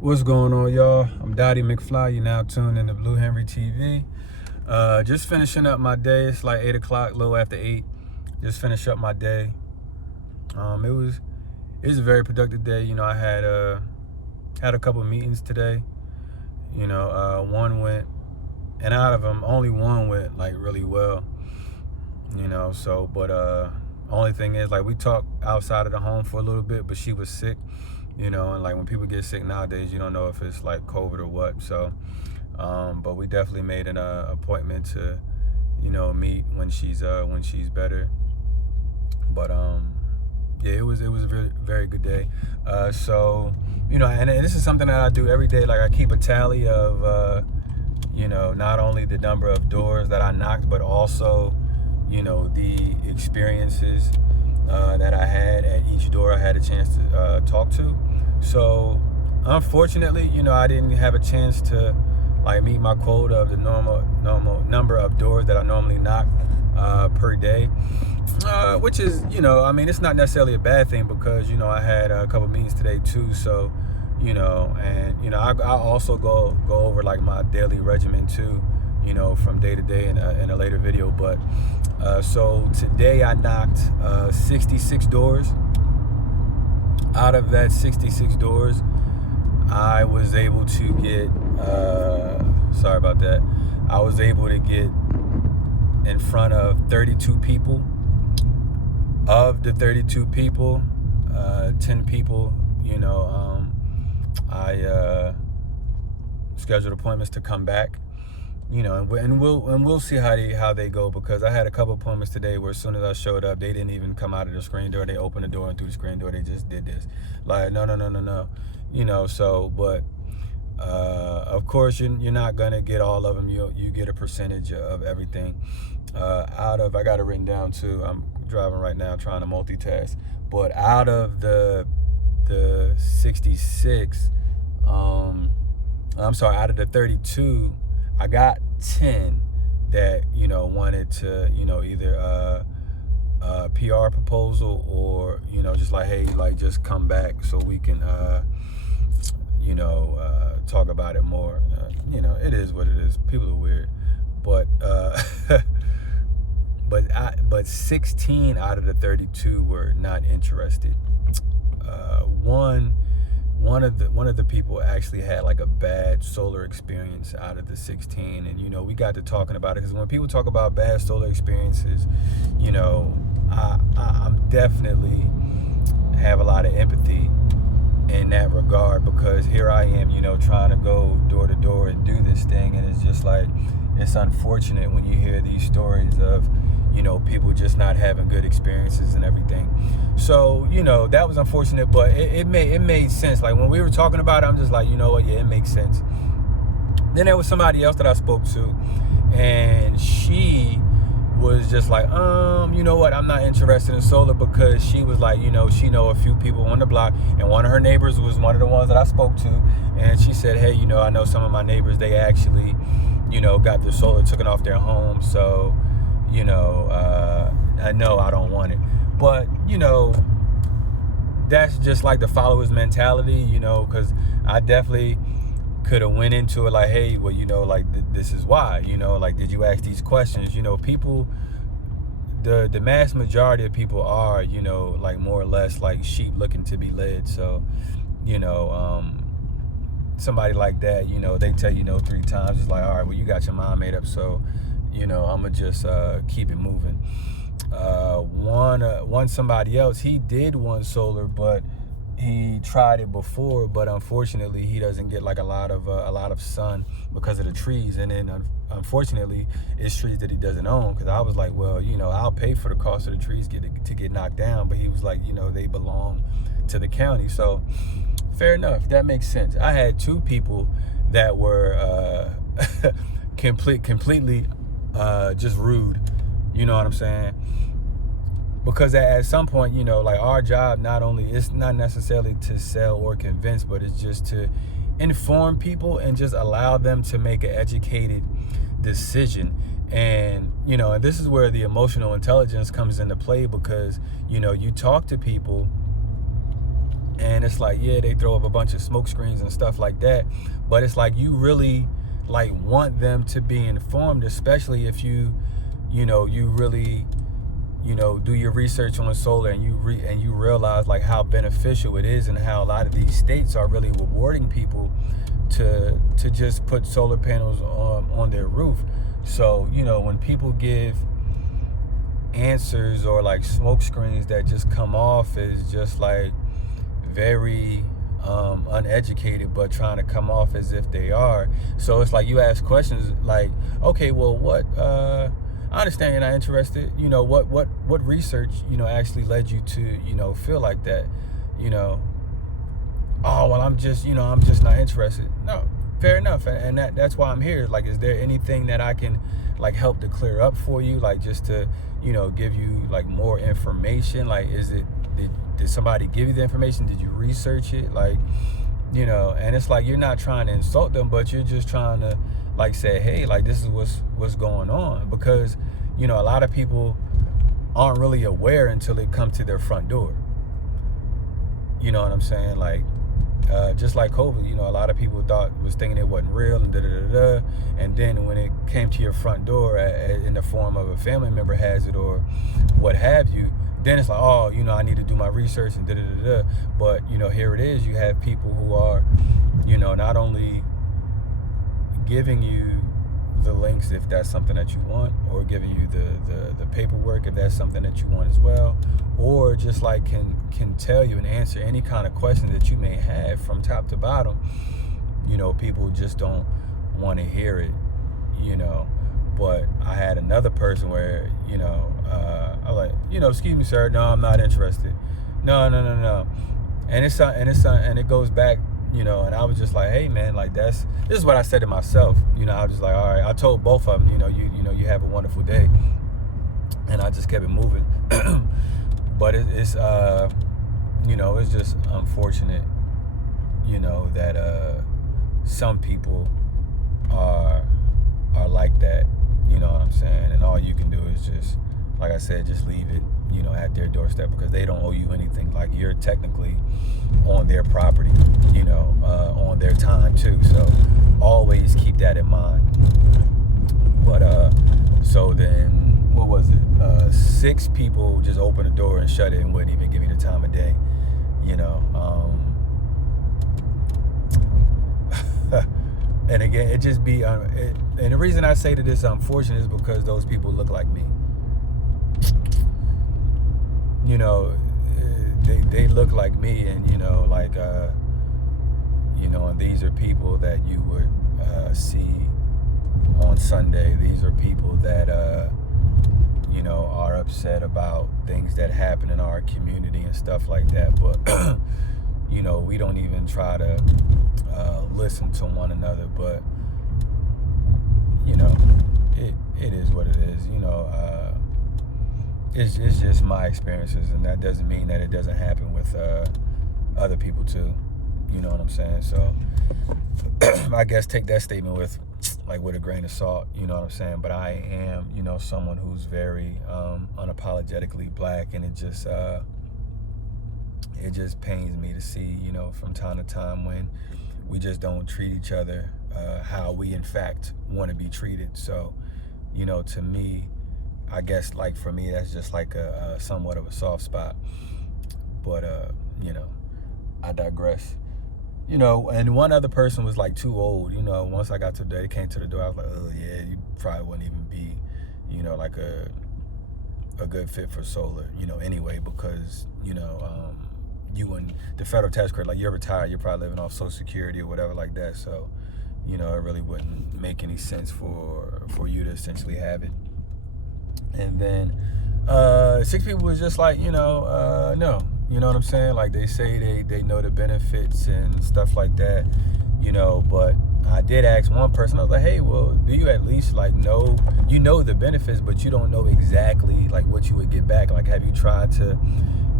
What's going on, y'all? I'm Dottie McFly. You're now tuned into Blue Henry TV. Just finishing up my day. It's like 8 o'clock, a little after 8. Just finish up my day. It was a very productive day. I had a couple meetings today. One went, and out of them, only one went like really well. But only thing is, like, we talked outside of the home for a little bit, but she was sick. And like when people get sick nowadays, you don't know if it's like COVID or what. So, but we definitely made an appointment to, meet when she's better. But yeah, it was a very, very good day. And this is something that I do every day. Like, I keep a tally of, not only the number of doors that I knocked, but also, the experiences that I had at each door I had a chance to talk to. So unfortunately, I didn't have a chance to like meet my quota of the normal number of doors that I normally knock per day, which is, it's not necessarily a bad thing because, I had a couple meetings today too. So, I also go over like my daily regimen too, from day to day in a later video. But so today I knocked 66 doors. Out of that 66 doors, I was able to get, sorry about that, I was able to get in front of 32 people. Of the 32 people, 10 people, I scheduled appointments to come back. And we'll see how they go, because I had a couple appointments today where as soon as I showed up, they didn't even come out of the screen door. They opened the door, and through the screen door, they just did this. Like, no. But of course, you're not gonna get all of them. You get a percentage of everything. I got it written down too. I'm driving right now, trying to multitask. But out of the 66, out of the 32. I got 10 that, wanted to, either a PR proposal or, just like, hey, like, just come back so we can, talk about it more. It is what it is. People are weird. But, but 16 out of the 32 were not interested. One of the people actually had like a bad solar experience out of the 16, and we got to talking about it, because when people talk about bad solar experiences, I'm definitely have a lot of empathy in that regard, because here I am, trying to go door to door and do this thing, and it's just like, it's unfortunate when you hear these stories of, people just not having good experiences and everything. So, that was unfortunate, but it made sense. Like, when we were talking about it, I'm just like, you know what? Yeah, it makes sense. Then there was somebody else that I spoke to, and she was just like, you know what? I'm not interested in solar, because she was like, she know a few people on the block, and one of her neighbors was one of the ones that I spoke to. And she said, hey, I know some of my neighbors, they actually, got their solar taken off their home. So, I know I don't want it. But, that's just like the followers mentality, because I definitely could have went into it like, hey, well, like, this is why, like, did you ask these questions? People, the mass majority of people are, like, more or less like sheep looking to be led. So, somebody like that, they tell you no 3 times. It's like, all right, well, you got your mind made up. So, I'm gonna just keep it moving. One somebody else, he did one solar, but he tried it before, but unfortunately he doesn't get like a lot of sun because of the trees. And then unfortunately it's trees that he doesn't own, because I was like, well, I'll pay for the cost of the trees to get knocked down. But he was like, they belong to the county. So fair enough, that makes sense. I had 2 people that were completely just rude. You know what I'm saying? Because at some point, like, our job, not only, it's not necessarily to sell or convince, but it's just to inform people and just allow them to make an educated decision. And, and this is where the emotional intelligence comes into play, because, you talk to people And it's like, yeah, they throw up a bunch of smoke screens and stuff like that, but it's like you really like want them to be informed, especially if you really do your research on solar, and you realize like how beneficial it is, and how a lot of these states are really rewarding people to just put solar panels on their roof. So when people give answers or like smoke screens that just come off as just like very uneducated, but trying to come off as if they are. So it's like you ask questions like, okay, well, what I understand you're not interested. What research actually led you to feel like that. Oh, well, I'm just not interested. No, fair enough, and that's why I'm here. Like, is there anything that I can like help to clear up for you, like just to give you like more information? Like, did somebody give you the information? Did you research it? Like, and it's like you're not trying to insult them, but you're just trying to like say, hey, like this is what's going on, because a lot of people aren't really aware until they come to their front door. You know what I'm saying? Like, just like COVID, a lot of people was thinking it wasn't real, and and then when it came to your front door in the form of a family member has it or what have you, then it's like, oh, I need to do my research and but here it is. You have people who are not only giving you the links if that's something that you want, or giving you the paperwork if that's something that you want as well, or just like can tell you and answer any kind of question that you may have from top to bottom. People just don't want to hear it. But I had another person where I was like, excuse me, sir, no, I'm not interested. No, and it goes back. And I was just like, hey man, like this is what I said to myself. I was just like, all right, I told both of them, you have a wonderful day, and I just kept it moving. But it's it's just unfortunate, that some people are like that. You know what I'm saying? And all you can do is just, like I said, just leave it, at their doorstep, because they don't owe you anything. Like, you're technically on their property, on their time too. So always keep that in mind. But so then, what was it? 6 people just opened the door and shut it and wouldn't even give me the time of day. And again, it just be, and the reason I say that it's unfortunate is because those people look like me. They look like me, and and these are people that you would see on Sunday. These are people that are upset about things that happen in our community and stuff like that. But we don't even try to listen to one another. But it is what it is. It's just my experiences, and that doesn't mean that it doesn't happen with other people too. You know what I'm saying? So I guess take that statement with a grain of salt. You know what I'm saying? But I am, someone who's very unapologetically black, and it just pains me to see, from time to time when we just don't treat each other how we in fact want to be treated. So, to me, I guess like for me, that's just like a somewhat of a soft spot. But I digress. And one other person was like too old. Once I got to the door, they came to the door, I was like, oh yeah, you probably wouldn't even be, like a good fit for solar, anyway, because you and the federal tax credit, like, you're retired, you're probably living off Social Security or whatever like that. So it really wouldn't make any sense for you to essentially have it. And then 6 people was just like, no. You know what I'm saying? Like, they say they know the benefits and stuff like that, but I did ask one person, I was like, hey, well, do you at least like know the benefits, but you don't know exactly like what you would get back? Like, have you tried to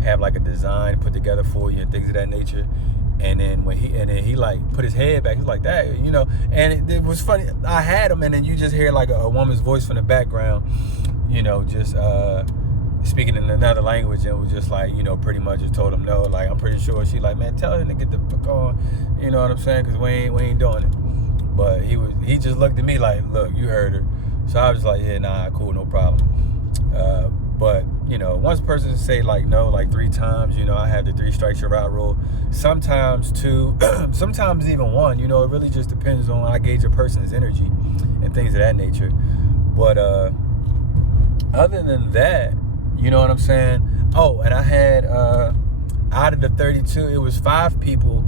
have like a design put together for you and things of that nature? And then he like put his head back, he's like that, and it was funny. I had him, and then you just hear like a woman's voice from the background, just speaking in another language, and was just like, you know, pretty much just told him no. Like, I'm pretty sure she like, man, tell him to get the fuck on. You know what I'm saying? Because we ain't doing it. But he just looked at me like, look, you heard her. So I was like, yeah, nah, cool, no problem. But, you know, once a person say like no, like 3 times, you know, I have the 3 strikes you're out rule. Sometimes 2, sometimes even 1, you know, it really just depends on, I gauge a person's energy and things of that nature. But other than that, you know what I'm saying? Oh, and I had, out of the 32, it was 5 people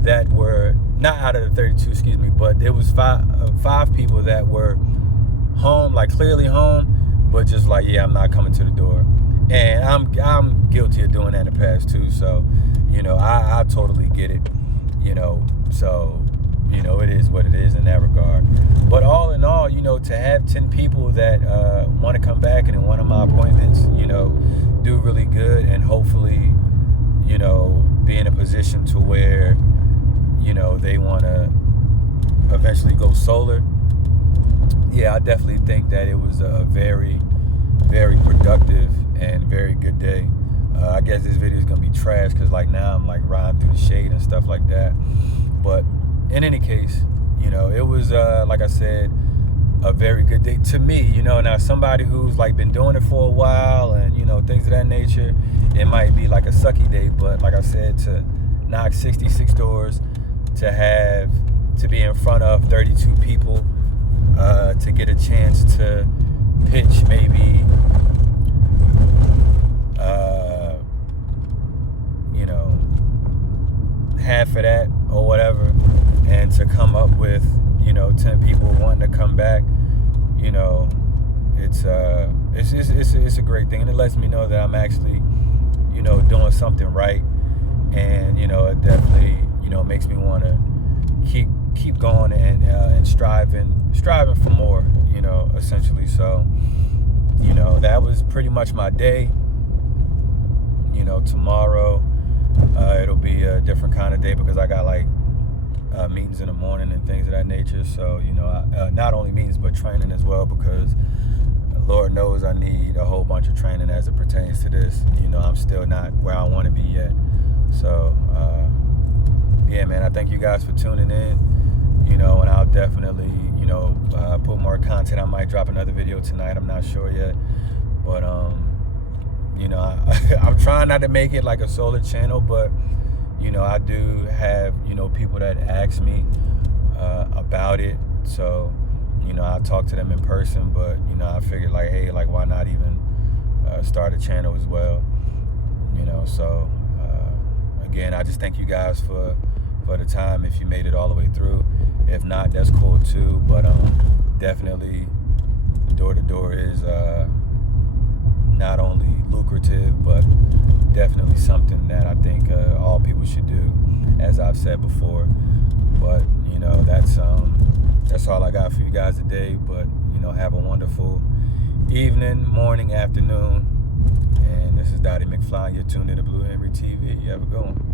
that were, not out of the 32, excuse me, but there was 5 people that were home, like clearly home, but just like, yeah, I'm not coming to the door. And I'm guilty of doing that in the past too. So, you know, I totally get it, you know. So, you know, it is what it is in that regard. But all in all, you know, to have 10 people that want to come back and in one of my appointments, you know, do really good, and hopefully, you know, be in a position to where, you know, they want to eventually go solar. Yeah, I definitely think that it was a very, very productive and very good day. I guess this video is going to be trash because like now I'm like riding through the shade and stuff like that. But in any case, you know, it was, like I said, a very good day to me. You know, now somebody who's like been doing it for a while and, you know, things of that nature, it might be like a sucky day. But like I said, to knock 66 doors, to be in front of 32 people, to get a chance to pitch maybe, you know, half of that or whatever, and to come up with, you know, 10 people wanting to come back, you know, it's a great thing, and it lets me know that I'm actually, you know, doing something right, and you know, it definitely, you know, makes me want to keep going and striving for more, you know, essentially. So, you know, that was pretty much my day. You know, tomorrow it'll be a different kind of day because I got like meetings in the morning and things of that nature. So, you know, not only meetings but training as well, because Lord knows I need a whole bunch of training as it pertains to this. You know, I'm still not where I want to be yet. So yeah, man, I thank you guys for tuning in, you know, and I'll definitely, you know, put more content. I might drop another video tonight, I'm not sure yet, but you know, I'm trying not to make it like a solar channel, but you know, I do have, you know, people that ask me about it, so you know, I talk to them in person, but you know, I figured like, hey, like why not even start a channel as well, you know. So again, I just thank you guys for the time, if you made it all the way through. If not, that's cool too, but definitely door to door is not only lucrative, but definitely something that I think all people should do, as I've said before. But you know, that's all I got for you guys today. But you know, have a wonderful evening, morning, afternoon, and this is Dottie McFly. You're tuned in to Blue Henry TV. You have a good one.